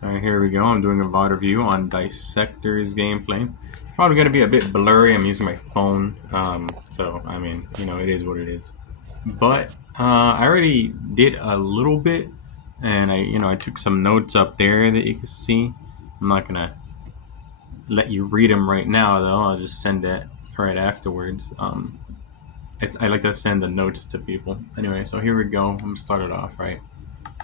Alright, here we go. I'm doing a VOD review on Dysectorr's gameplay. Probably going to be a bit blurry. I'm using my phone, so I mean, it is what it is. But I already did a little bit, and I took some notes up there that you can see. I'm not gonna let you read them right now, though. I'll just send it right afterwards. I like to send the notes to people. Anyway, so here we go. I'm gonna start it off, right?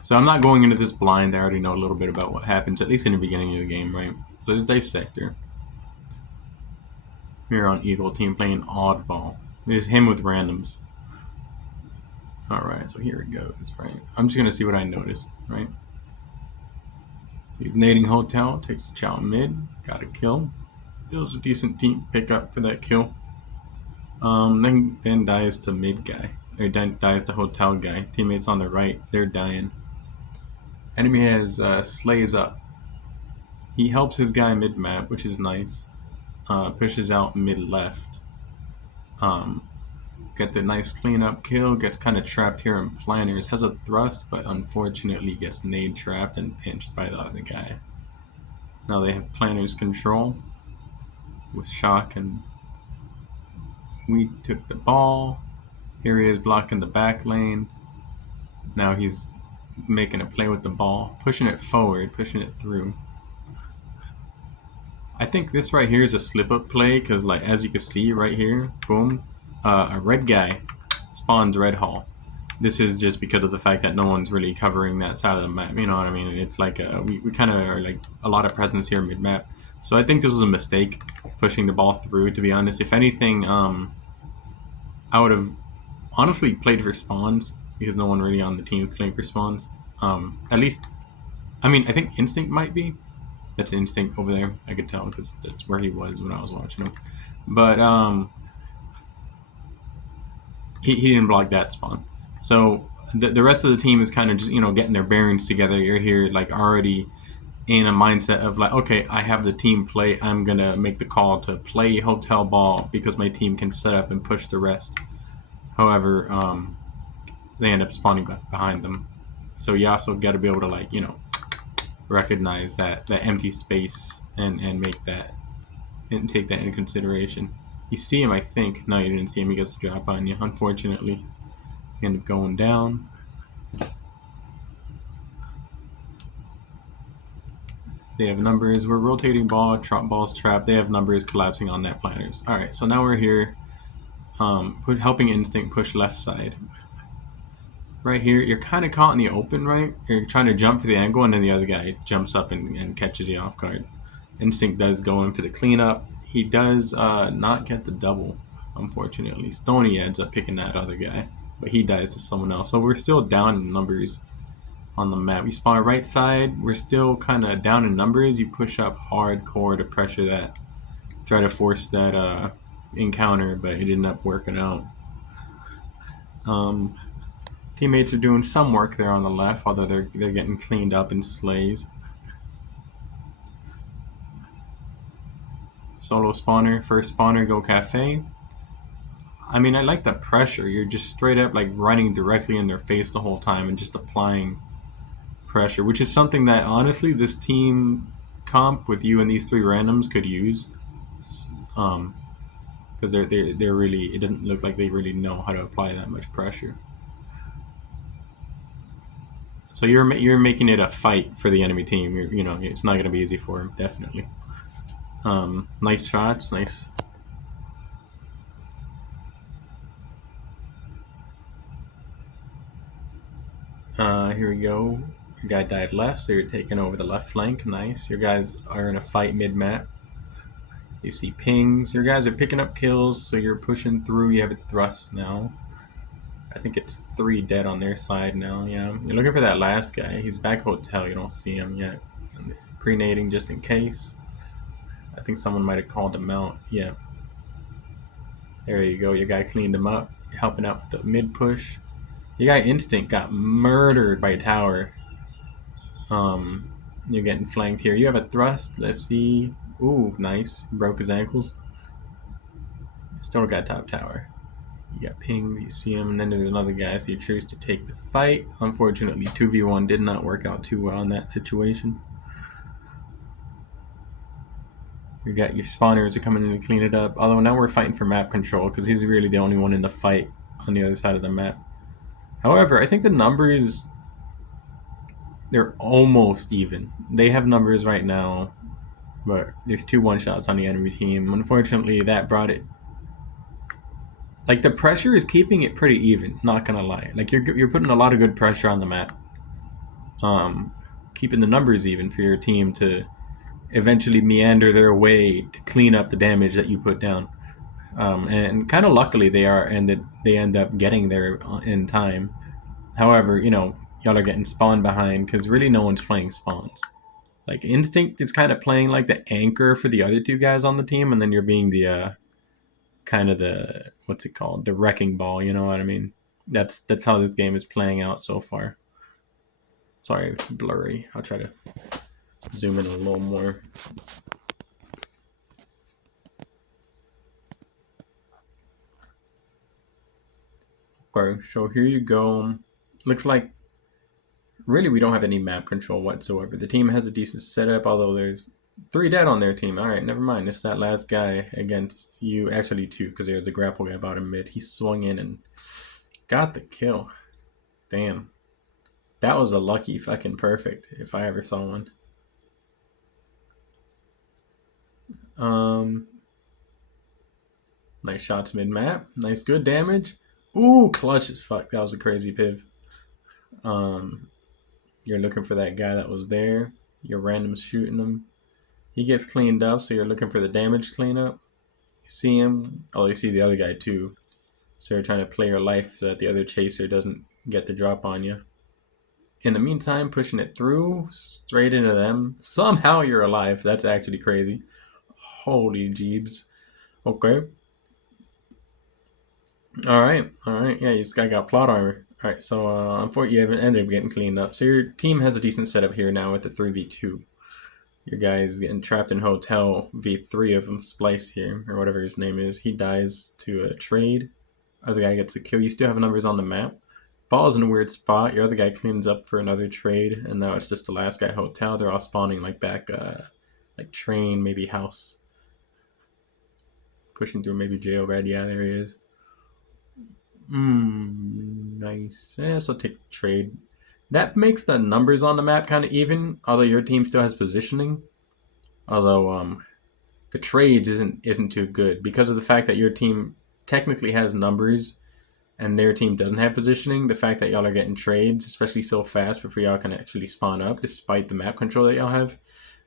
So I'm not going into this blind. I already know a little bit about what happens, at least in the beginning of the game, right? So there's Dysectorr. Here on Eagle team playing Oddball. There's him with randoms. Alright, so here it goes, right? I'm just going to see what I noticed, right? He's nading Hotel, takes the chow mid, got a kill. It was a decent team pickup for that kill. Then dies to mid guy. Or then dies to Hotel guy. Teammates on the right, they're dying. Enemy has Slays up. He helps his guy mid map, which is nice. Pushes out mid left. Gets a nice cleanup kill. Gets kind of trapped here in planners. Has a thrust, but unfortunately gets nade trapped and pinched by the other guy. Now they have planners control with shock, and we took the ball. Here he is blocking the back lane. Now he's making a play with the ball, pushing it forward, pushing it through. I think this right here is a slip-up play because, like, as you can see right here, boom, a red guy spawns red hall. This is just because of the fact that no one's really covering that side of the map. You know what I mean? It's like we kind of are like a lot of presence here mid-map. So I think this was a mistake, pushing the ball through. To be honest, if anything, I would have honestly played for spawns because no one really on the team is playing for spawns. At least, I mean, I think Instinct might be. That's Instinct over there. I could tell because that's where he was when I was watching him. But he didn't block that spawn. So the rest of the team is kind of just getting their bearings together. You're here like already in a mindset of like, okay, I have the team play. I'm gonna make the call to play hotel ball because my team can set up and push the rest. However, they end up spawning behind them. So you also got to be able to like recognize that empty space and make that and take that into consideration. You see him, I think. No, you didn't see him. He gets a drop on you. Unfortunately, you end up going down. They have numbers. We're rotating ball. Ball's trapped. They have numbers collapsing on net planners. All right, so now we're here. Helping Instinct push left side. Right here, you're kind of caught in the open, right? You're trying to jump for the angle, and then the other guy jumps up and catches you off guard. Instinct does go in for the cleanup. He does not get the double, unfortunately. Stony ends up picking that other guy, but he dies to someone else. So we're still down in numbers on the map. We spawn right side. We're still kind of down in numbers. You push up hardcore to pressure that. Try to force that encounter, but it ended up working out. Teammates are doing some work there on the left, although they're getting cleaned up in slays. Solo spawner, first spawner, go cafe. I mean, I like the pressure. You're just straight up like running directly in their face the whole time and just applying pressure, which is something that honestly this team comp with you and these three randoms could use. Because they're really, it doesn't look like they really know how to apply that much pressure. So you're making it a fight for the enemy team. It's not going to be easy for them, definitely. Nice shots, nice. Here we go. Your guy died left, so you're taking over the left flank. Nice. Your guys are in a fight mid-map. You see pings. Your guys are picking up kills, so you're pushing through. You have a thrust now. I think it's 3 dead on their side now, yeah. You're looking for that last guy. He's back hotel. You don't see him yet. Pre-nading just in case. I think someone might have called him out. Yeah. There you go. Your guy cleaned him up. You're helping out with the mid-push. Your guy Instinct got murdered by a tower. You're getting flanked here. You have a thrust. Let's see. Ooh, nice. Broke his ankles. Still got top tower. You got ping, you see him, and then there's another guy, so you choose to take the fight. Unfortunately, 2v1 did not work out too well in that situation. You got your spawners are coming in to clean it up. Although now we're fighting for map control because he's really the only one in the fight on the other side of the map. However, I think the numbers, they're almost even. They have numbers right now, but there's 2 one-shots on the enemy team. Unfortunately, that brought it. Like, the pressure is keeping it pretty even, not gonna lie. Like, you're putting a lot of good pressure on the map. Keeping the numbers even for your team to eventually meander their way to clean up the damage that you put down. And kind of luckily they end up getting there in time. However, y'all are getting spawned behind because really no one's playing spawns. Like Instinct is kind of playing like the anchor for the other 2 guys on the team, and then you're being the kind of the what's it called, the wrecking ball. You know what I mean? That's how this game is playing out so far. Sorry, it's blurry. I'll try to zoom in a little more. Okay, so here you go. Looks like really we don't have any map control whatsoever. The team has a decent setup, although there's 3 dead on their team. Alright, never mind. It's that last guy against you. Actually 2, because there's a grapple guy about in mid. He swung in and got the kill. Damn. That was a lucky fucking perfect, if I ever saw one. Nice shots mid-map. Nice good damage. Ooh, clutch as fuck. That was a crazy piv. You're looking for that guy that was there. You're random shooting him. He gets cleaned up, so you're looking for the damage cleanup. You see him. Oh, you see the other guy too. So you're trying to play your life so that the other chaser doesn't get the drop on you. In the meantime, pushing it through, straight into them. Somehow you're alive. That's actually crazy. Holy jeebs. Okay. Alright. Yeah, this guy got plot armor. Alright, so unfortunately you ended up getting cleaned up. So your team has a decent setup here now with the 3v2. Your guy is getting trapped in hotel. V3 of them spliced here, or whatever his name is. He dies to a trade. Other guy gets a kill. You still have numbers on the map. Ball's in a weird spot. Your other guy cleans up for another trade, and now it's just the last guy hotel. They're all spawning like back, like train, maybe house. Pushing through maybe jail red. Yeah, there he is. Nice. Yeah, so take the trade. That makes the numbers on the map kind of even, although your team still has positioning. Although the trades isn't too good because of the fact that your team technically has numbers and their team doesn't have positioning. The fact that y'all are getting trades, especially so fast before y'all can actually spawn up, despite the map control that y'all have,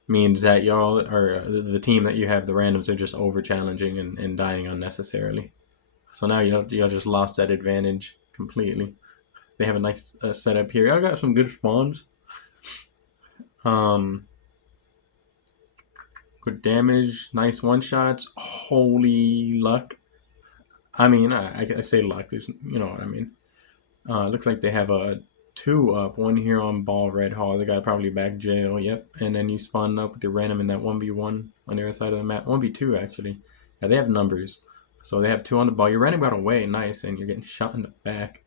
means that y'all are the team that you have, the randoms, are just over challenging and dying unnecessarily. So now y'all just lost that advantage completely. They have a nice setup here. I got some good spawns. Good damage, nice one shots. Holy luck. I mean, I say luck. There's, you know what I mean. Looks like they have a 2 up. One here on ball, red hall. The guy probably back jail. Yep. And then you spawn up with the random in that 1v1 on the other side of the map. 1v2 actually. Yeah, they have numbers. So they have 2 on the ball. You're running got away, nice, and you're getting shot in the back.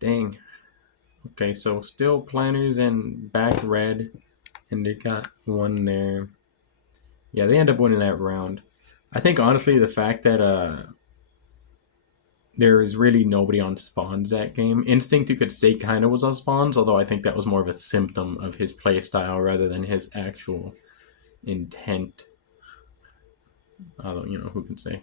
Dang. Okay, so still planners and back red, and they got 1 there. Yeah, they end up winning that round. I think honestly the fact that there is really nobody on spawns that game. Instinct, you could say, kind of was on spawns, although I think that was more of a symptom of his playstyle rather than his actual intent. Although, who can say?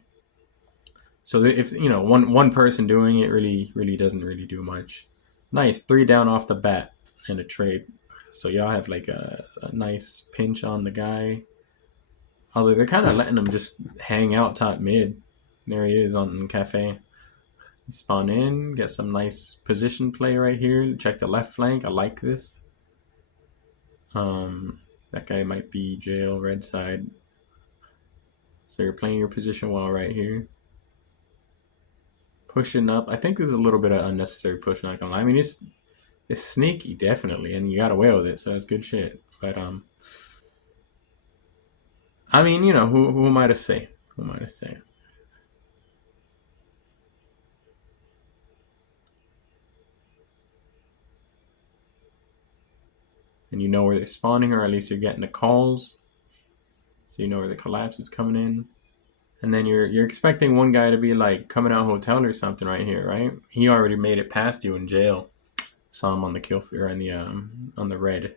So if one person doing it really doesn't really do much. Nice 3 down off the bat and a trade. So y'all have like a nice pinch on the guy. Although they're kind of letting him just hang out top mid. There he is on the cafe. Spawn in, get some nice position play right here. Check the left flank. I like this. That guy might be jail, red side. So you're playing your position well right here. Pushing up. I think this is a little bit of unnecessary push, not gonna lie. I mean, it's sneaky, definitely, and you got away with it, so it's good shit. But I mean, who am I to say? Who am I to say? And you know where they're spawning, or at least you're getting the calls. So you know where the collapse is coming in. And then you're expecting one guy to be like coming out hotel or something right here, right? He already made it past you in jail. Saw him on the kill fear on the red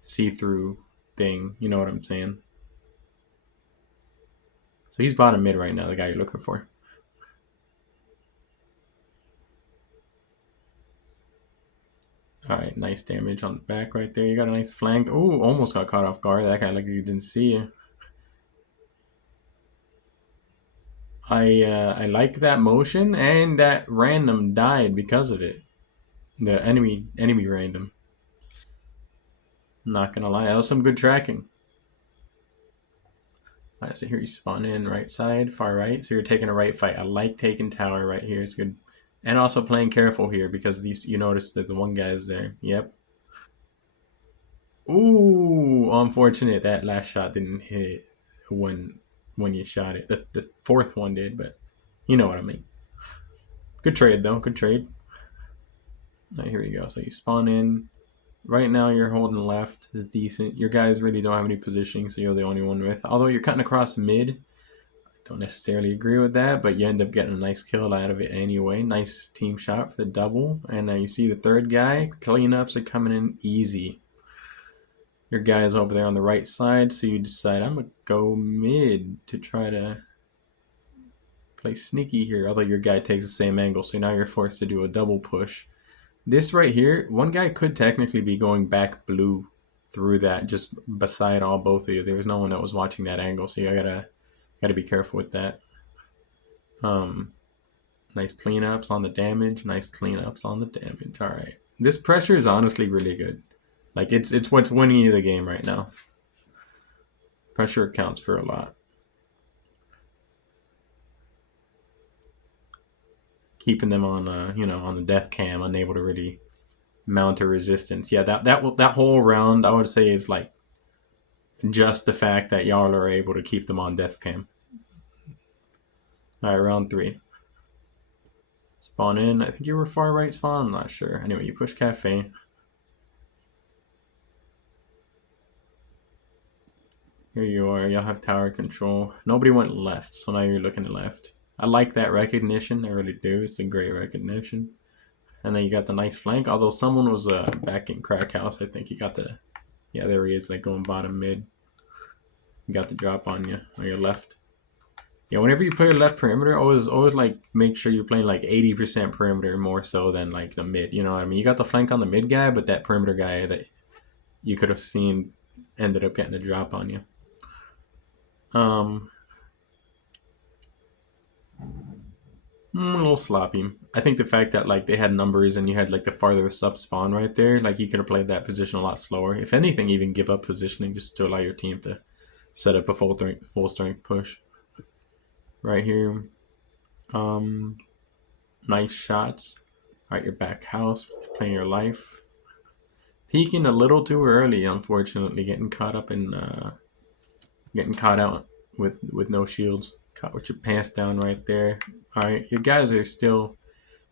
see-through thing. You know what I'm saying? So he's bottom mid right now, the guy you're looking for. Alright, nice damage on the back right there. You got a nice flank. Oh, almost got caught off guard. That guy like you didn't see you. I like that motion, and that random died because of it. The enemy random. Not gonna lie, that was some good tracking. Alright, so here you spawn in right side, far right. So you're taking a right fight. I like taking tower right here. It's good. And also playing careful here because these you notice that the one guy is there. Yep. Ooh, unfortunate that last shot didn't hit when you shot it. The fourth one did, but you know what I mean. Good trade though. Good trade. Alright, here we go. So you spawn in. Right now you're holding left is decent. Your guys really don't have any positioning, so you're the only one with. Although you're cutting across mid. Don't necessarily agree with that, but you end up getting a nice kill out of it anyway. Nice team shot for the double. And now you see the third guy. Cleanups are coming in easy. Your guy is over there on the right side, so you decide I'm going to go mid to try to play sneaky here. Although your guy takes the same angle, so now you're forced to do a double push. This right here, one guy could technically be going back blue through that, just beside both of you. There was no one that was watching that angle, so you gotta be careful with that. Nice cleanups on the damage. Nice cleanups on the damage. All right, this pressure is honestly really good. Like it's what's winning you the game right now. Pressure accounts for a lot. Keeping them on on the death cam, unable to really mount a resistance. Yeah, that whole round I would say is like just the fact that y'all are able to keep them on death cam. All right, round 3. Spawn in. I think you were far right spawn. I'm not sure. Anyway, you push cafe. Here you are. Y'all have tower control. Nobody went left, so now you're looking at left. I like that recognition. I really do. It's a great recognition. And then you got the nice flank. Although someone was back in crack house, I think he got the. Yeah, there he is. Like going bottom mid. You got the drop on you on your left. Yeah, whenever you play your left perimeter, always like make sure you're playing like 80% perimeter more so than like the mid. You know what I mean? You got the flank on the mid guy, but that perimeter guy that you could have seen ended up getting the drop on you. A little sloppy. I think the fact that like they had numbers and you had like the farthest up spawn right there, like you could have played that position a lot slower. If anything, even give up positioning just to allow your team to set up a full strength push. Right here. Nice shots. Alright, your back house, playing your life. Peeking a little too early, unfortunately, getting caught up in getting caught out with no shields. Caught with your pants down right there. Alright, your guys are still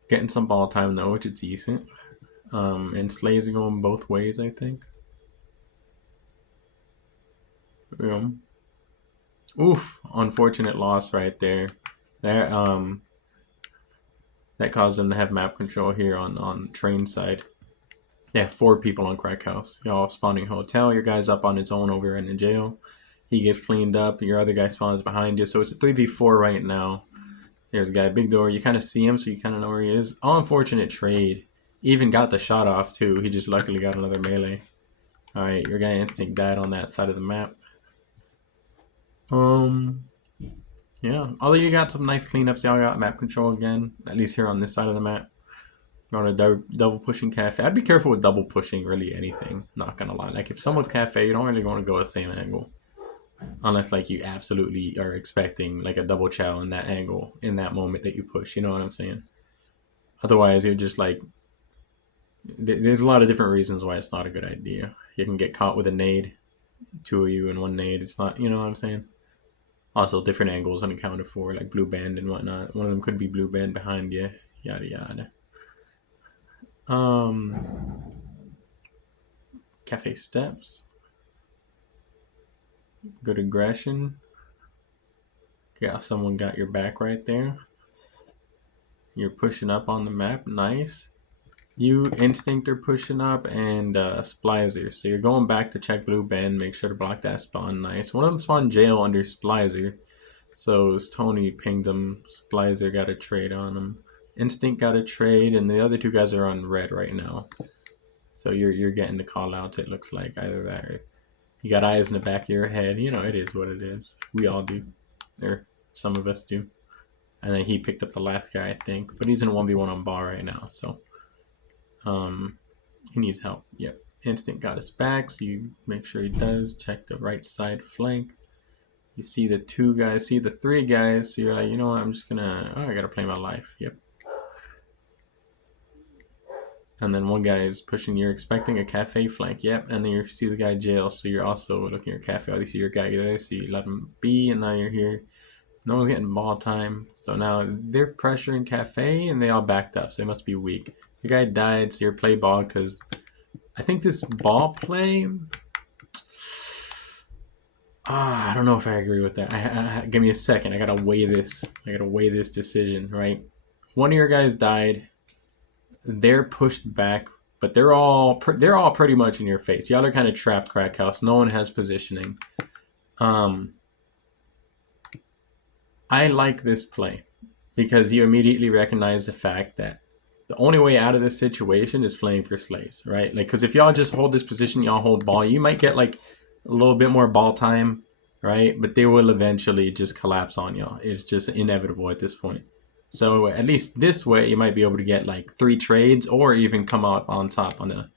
getting some ball time though, which is decent. And slays are going both ways, I think. Oof, unfortunate loss right there. That caused them to have map control here on train side. They have 4 people on crack house. Y'all spawning hotel. Your guy's up on his own over in the jail. He gets cleaned up. Your other guy spawns behind you. So it's a 3v4 right now. There's a guy, big door. You kind of see him, so you kind of know where he is. Unfortunate trade. Even got the shot off, too. He just luckily got another melee. Alright, your guy instinct died on that side of the map. Yeah. Although you got some nice cleanups. Y'all got map control again. At least here on this side of the map. On a double pushing cafe. I'd be careful with double pushing really anything. Not gonna lie. Like if someone's cafe, you don't really want to go the same angle. Unless like you absolutely are expecting like a double chow in that angle in that moment that you push. You know what I'm saying? Otherwise, you're just like there's a lot of different reasons why it's not a good idea. You can get caught with a nade, 2 of you in one nade. It's not, you know what I'm saying? Also, different angles unaccounted for, like blue band and whatnot. One of them could be blue band behind you. Yada yada. Cafe steps. Good aggression. Yeah, someone got your back right there. You're pushing up on the map. Nice. You Instinct are pushing up and Splicer. So you're going back to check blue bend. Make sure to block that spawn. Nice. One of them spawned jail under Splicer. So as Tony pinged him, Splicer got a trade on him. Instinct got a trade, and the other two guys are on red right now. So you're getting the call outs, it looks like. Either that or you got eyes in the back of your head. You know, it is what it is. We all do. Or some of us do. And then he picked up the last guy, I think. But he's in a 1v1 on ball right now, so he needs help. Yep. Instinct got his back, so you make sure he does. Check the right side flank. You see the two guys, see the three guys, so you're like, you know what, I'm just gonna, I gotta play my life. Yep. And then one guy is pushing, you're expecting a cafe flank, yep, and then you see the guy jail, so you're also looking at cafe, you see your guy there, so you let him be, and now you're here. No one's getting ball time, so now they're pressuring cafe, and they all backed up, so they must be weak. Your guy died, so you're play ball, because I think this ball play, I don't know if I agree with that. Give me a second, I gotta weigh this decision, right? One of your guys died. They're pushed back, but they're all pretty much in your face. Y'all are kind of trapped, crack house. No one has positioning. I like this play because you immediately recognize the fact that the only way out of this situation is playing for slaves, right? Like, because if y'all just hold this position, y'all hold ball, you might get like a little bit more ball time, right? But they will eventually just collapse on y'all. It's just inevitable at this point. So at least this way, you might be able to get like 3 trades or even come out on top on a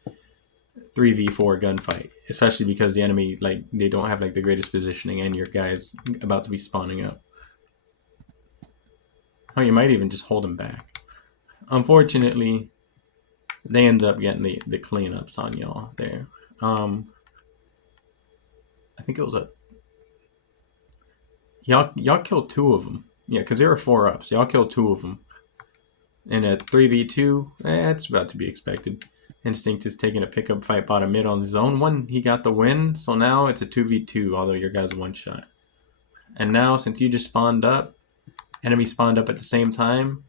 3v4 gunfight, especially because the enemy, like, they don't have like the greatest positioning and your guy's about to be spawning up. Oh, you might even just hold them back. Unfortunately, they end up getting the cleanups on y'all there. I think it was y'all killed 2 of them. Yeah, because there were 4 ups. Y'all killed 2 of them. And a 3v2, that's about to be expected. Instinct is taking a pickup fight bottom mid on zone 1. He got the win, so now it's a 2v2, although your guy's one shot. And now, since you just spawned up, enemy spawned up at the same time,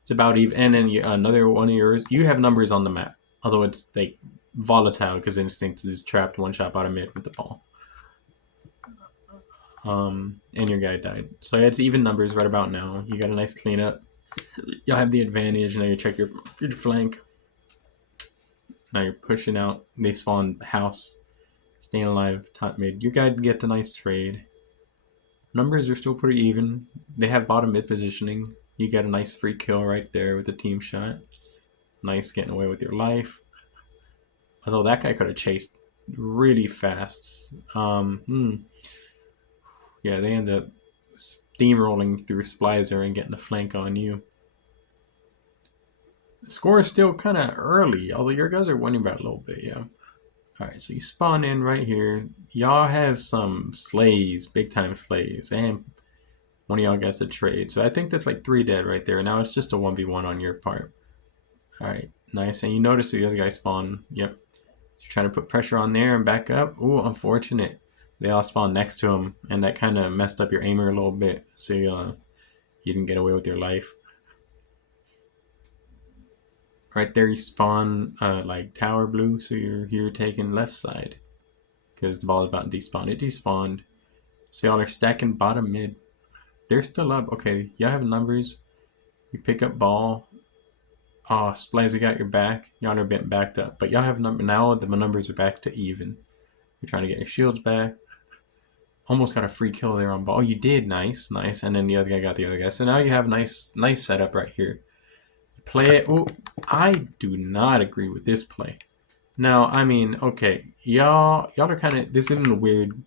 it's about even. And then another one of yours, you have numbers on the map, although it's like volatile because Instinct is trapped one shot bottom mid with the ball. And your guy died. So it's even numbers right about now. You got a nice cleanup. You'll have the advantage. Now you check your flank. Now you're pushing out. They spawn house. Staying alive, top mid. Your guy get the nice trade. Numbers are still pretty even. They have bottom mid positioning. You get a nice free kill right there with the team shot. Nice getting away with your life. Although that guy could have chased really fast. Yeah, they end up steamrolling through Splicer and getting the flank on you. The score is still kind of early, although your guys are winning by a little bit, yeah. Alright, so you spawn in right here. Y'all have some slays, big time slays, and one of y'all gets a trade. So I think that's like 3 dead right there. Now it's just a 1v1 on your part. Alright, nice. And you notice the other guy spawn. Yep. So you're trying to put pressure on there and back up. Ooh, unfortunate. They all spawned next to him, and that kind of messed up your aimer a little bit. So you didn't get away with your life. Right there, you spawn like tower blue, so you're here taking left side because the ball is about to despawn. It despawned. So y'all are stacking bottom mid. They're still up. Okay, y'all have numbers. You pick up ball. Oh, Splicer got your back. Y'all are a bit backed up, but y'all have number now. The numbers are back to even. You're trying to get your shields back. Almost got a free kill there on ball. Oh, you did. Nice, nice. And then the other guy got the other guy. So now you have nice setup right here. Play it. Ooh, I do not agree with this play. Now, I mean, okay, y'all are kind of, this isn't a weird,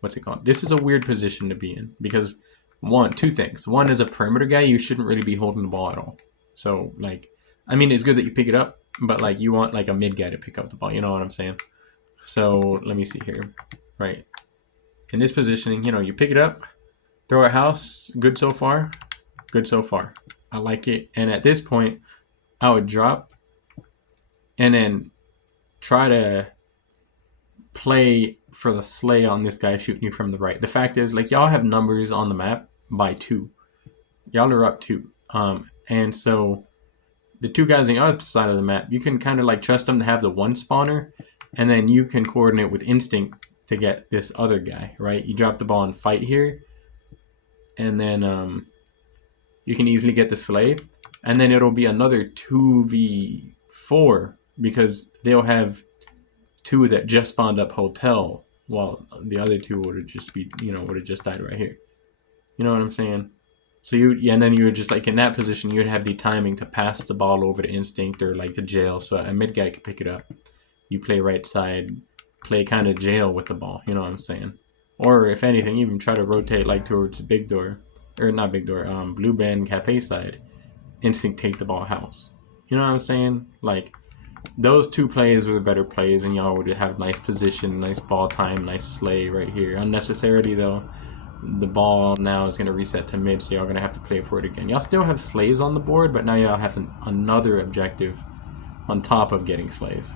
what's it called? This is a weird position to be in because 2 things. One, as a perimeter guy, you shouldn't really be holding the ball at all. So, like, I mean, it's good that you pick it up, but like you want like a mid guy to pick up the ball. You know what I'm saying? So let me see here. Right. In this positioning, you know, you pick it up, throw a house. Good so far. Good so far. I like it. And at this point, I would drop and then try to play for the slay on this guy shooting you from the right. The fact is, like, y'all have numbers on the map by 2. Y'all are up 2. And so the 2 guys on the other side of the map, you can kind of like trust them to have the 1 spawner, and then you can coordinate with instinct to get this other guy, right? You drop the ball and fight here, and then you can easily get the slave, and then it'll be another 2v4 because they'll have 2 that just spawned up hotel, while the other 2 would have just died right here. You know what I'm saying? So and then you would just, like, in that position, you would have the timing to pass the ball over to instinct or like to jail, so a mid guy could pick it up. You play right side, play kind of jail with the ball. You know what I'm saying? Or if anything, even try to rotate like towards big door, or not big door, blue band cafe side. Instinct take the ball house. You know what I'm saying? Like, those 2 plays were the better plays, and y'all would have nice position, nice ball time, nice slay right here. Unnecessarily though, the ball now is going to reset to mid, so y'all going to have to play for it again. Y'all still have slaves on the board, but now y'all have another objective on top of getting slaves.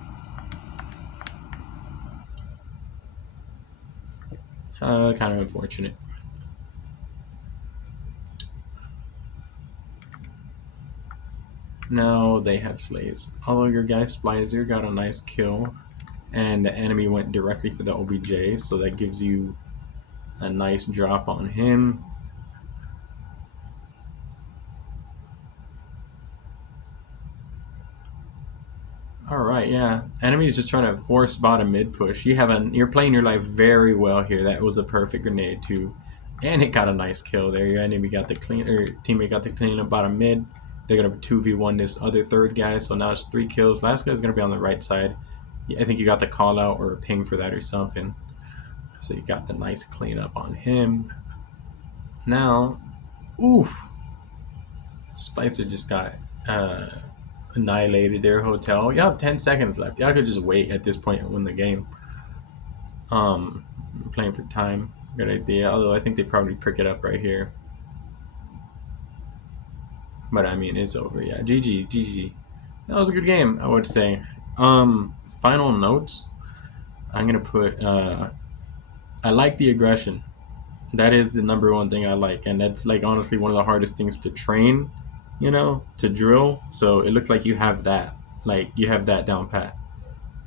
Kind of unfortunate. Now they have slaves. Although your guy Splicer got a nice kill, and the enemy went directly for the OBJ, so that gives you a nice drop on him. Alright, yeah. Enemy's just trying to force bottom mid push. You're playing your life very well here. That was a perfect grenade too. And it got a nice kill there. Your enemy got the clean, or teammate got the clean up bottom mid. They're gonna 2v1 this other 3rd guy, so now it's 3 kills. Last guy's gonna be on the right side. I think you got the call out or a ping for that or something. So you got the nice cleanup on him. Now, oof. Spicer just got annihilated their hotel. You have 10 seconds left. Y'all could just wait at this point and win the game. Playing for time. Good idea. Although I think they probably pick it up right here. But I mean, it's over. Yeah, GG. That was a good game, I would say. Final notes. I'm gonna put. I like the aggression. That is the #1 thing I like, and that's, like, honestly one of the hardest things to train, you know, to drill. So it looked like you have that. Like, you have that down pat.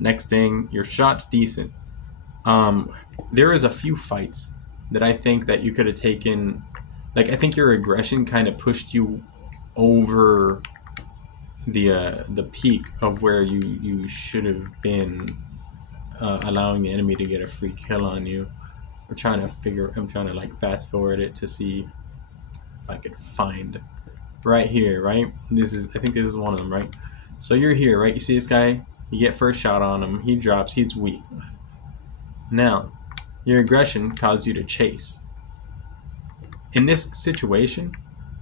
Next thing, your shot's decent. There is a few fights that I think that you could have taken. Like, I think your aggression kind of pushed you over the peak of where you should have been, allowing the enemy to get a free kill on you. I'm trying to like fast forward it to see if I could find right here, right? I think this is one of them, right? So you're here, right? You see this guy? You get first shot on him. He drops. He's weak. Now, your aggression caused you to chase. In this situation,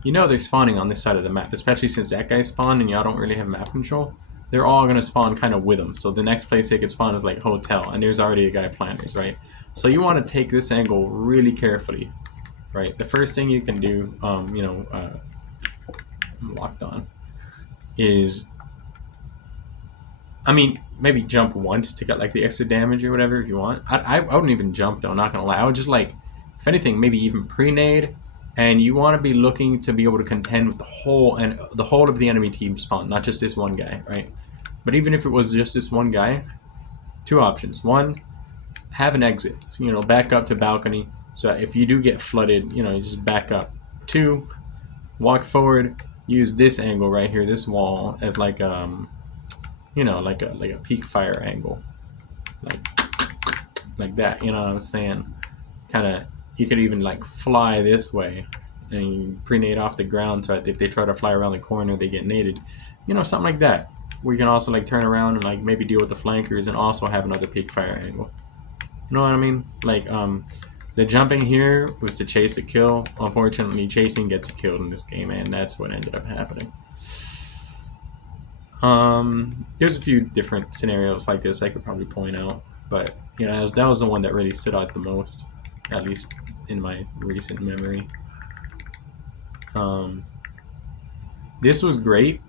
you know they're spawning on this side of the map, especially since that guy spawned and y'all don't really have map control. They're all going to spawn kind of with him. So the next place they could spawn is like hotel, and there's already a guy planners, right? So you want to take this angle really carefully, right? The first thing you can do, I'm locked on, is, I mean, maybe jump once to get like the extra damage or whatever if you want. I wouldn't even jump though, not gonna lie. I would just, like, if anything, maybe even pre-nade, and you want to be looking to be able to contend with the whole of the enemy team spawn, not just this one guy, right? But even if it was just this one guy, 2 options. 1, have an exit, so, back up to balcony, so if you do get flooded, you just back up. 2, walk forward, use this angle right here, this wall, as like like a peak fire angle, like that. You know what I'm saying? Kind of, you could even like fly this way and you pre-nade off the ground, so if they try to fly around the corner, they get naded. Something like that. We can also like turn around and like maybe deal with the flankers and also have another peak fire angle. You know what I mean? Like, the jumping here was to chase a kill. Unfortunately, chasing gets killed in this game, and that's what ended up happening. There's a few different scenarios like this I could probably point out, but that was the one that really stood out the most, at least in my recent memory. This was great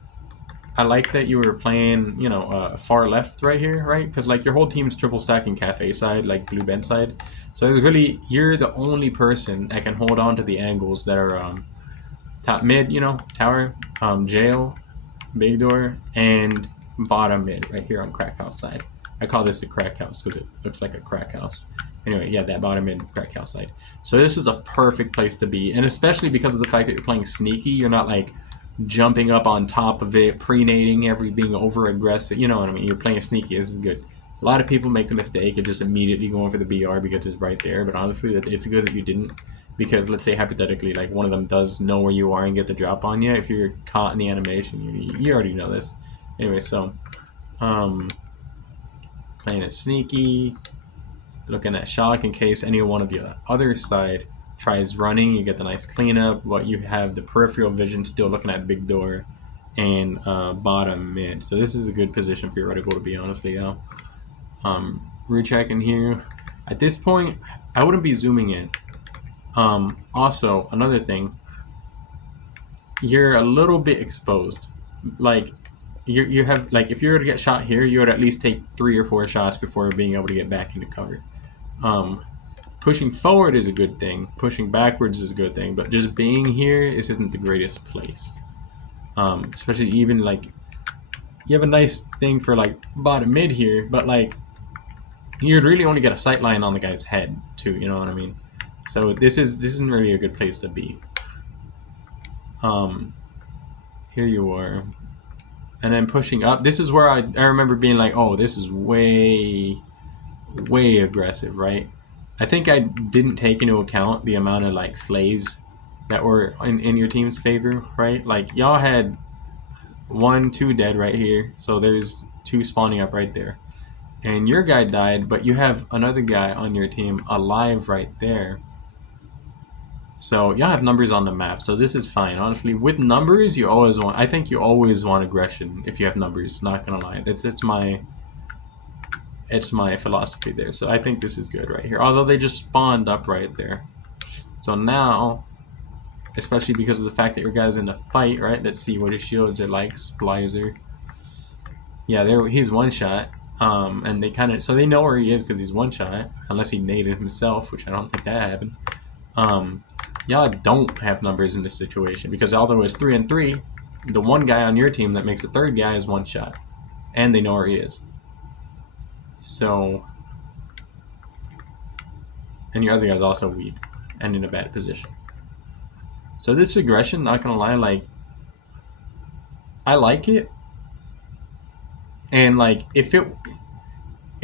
I like that you were playing, you know, far left right here, right? Because like your whole team's triple stacking cafe side, like blue bend side. So it's really you're the only person that can hold on to the angles that are top mid, you know, tower, jail, big door, and bottom mid right here on crack house side. I call this the crack house because it looks like a crack house. Anyway, yeah, that bottom mid crack house side. So this is a perfect place to be, and especially because of the fact that you're playing sneaky, you're not like jumping up on top of it, pre-nading being over aggressive. You know what I mean? You're playing sneaky. This is good. A lot of people make the mistake of just immediately going for the BR because it's right there, but honestly, it's good that you didn't. Because let's say hypothetically, like one of them does know where you are and get the drop on you. If you're caught in the animation, you already know this. Anyway, so playing it sneaky, looking at shock in case any one of the other side tries running. You get the nice cleanup, but you have the peripheral vision still looking at big door and bottom mid. So this is a good position for your reticle, to be honest with you. Rechecking here. At this point, I wouldn't be zooming in. Also, another thing, you're a little bit exposed. Like, you have, like, if you were to get shot here, you would at least take 3 or 4 shots before being able to get back into cover. Pushing forward is a good thing. Pushing backwards is a good thing. But just being here, this isn't the greatest place. Especially even, like, you have a nice thing for, like, bottom mid here, but, like, you'd really only get a sight line on the guy's head, too, you know what I mean? So this isn't really a good place to be. Here you are. And then pushing up. This is where I remember being like, oh, this is way aggressive, right? I think I didn't take into account the amount of like slays that were in your team's favor, right? Like y'all had 1, 2 dead right here, so there's 2 spawning up right there. And your guy died, but you have another guy on your team alive right there. So y'all have numbers on the map, so this is fine. Honestly, with numbers, you always want. I think you always want aggression if you have numbers. Not gonna lie, it's my philosophy there. So I think this is good right here. Although they just spawned up right there, so now, especially because of the fact that your guy's in a fight, right? Let's see what his shields are like. Splicer. Yeah, he's one shot. And they kind of they know where he is because he's one shot, unless he naded himself, which I don't think that happened. Y'all don't have numbers in this situation because although it's 3 and 3, the one guy on your team that makes the third guy is one shot, and they know where he is. So, and your other guy's also weak and in a bad position. So this aggression, not gonna lie, like I like it, and like if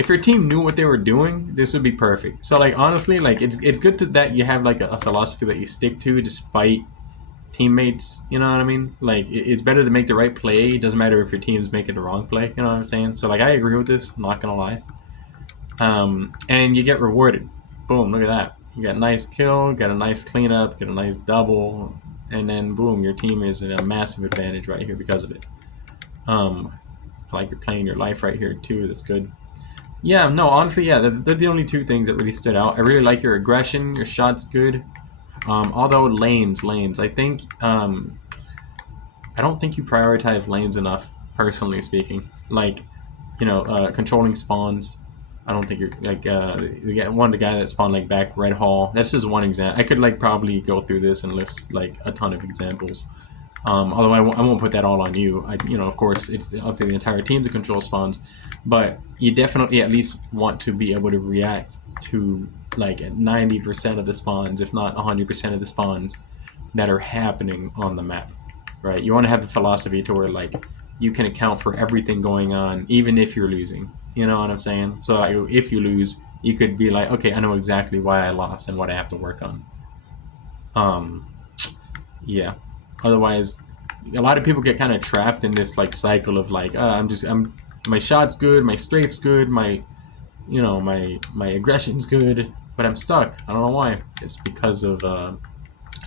your team knew what they were doing, this would be perfect. So like honestly, like it's good that you have like a philosophy that you stick to despite teammates. You know what I mean? Like it's better to make the right play. It doesn't matter if your team's making the wrong play. You know what I'm saying? So like I agree with this. I'm not gonna lie. And you get rewarded. Boom! Look at that. You got a nice kill, get a nice cleanup, get a nice double, and then boom, your team is in a massive advantage right here because of it. I like you're playing your life right here too. That's good. Yeah, no, honestly, yeah, they're the only 2 things that really stood out. I really like your aggression, your shot's good. Although lanes, I think, I don't think you prioritize lanes enough, personally speaking. Like, you know, controlling spawns. I don't think you're, like, one of the guy that spawned, like, back Red Hall. That's just one example. I could, like, probably go through this and list, like, a ton of examples. Although I won't put that all on you. You know, of course, it's up to the entire team to control spawns, but you definitely at least want to be able to react to like 90% of the spawns, if not 100% of the spawns that are happening on the map, right? You want to have the philosophy to where like you can account for everything going on, even if you're losing. You know what I'm saying? So like, if you lose, you could be like, okay, I know exactly why I lost and what I have to work on. Yeah. Otherwise, a lot of people get kind of trapped in this like cycle of like, my shot's good, my strafe's good, my aggression's good, but I'm stuck. I don't know why. It's because of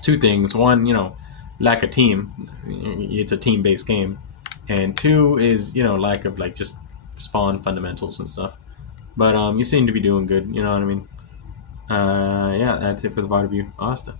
2 things. One, you know, lack of team. It's a team-based game, and 2 is lack of like just spawn fundamentals and stuff. But you seem to be doing good. You know what I mean? Yeah, that's it for the VOD review. Asta.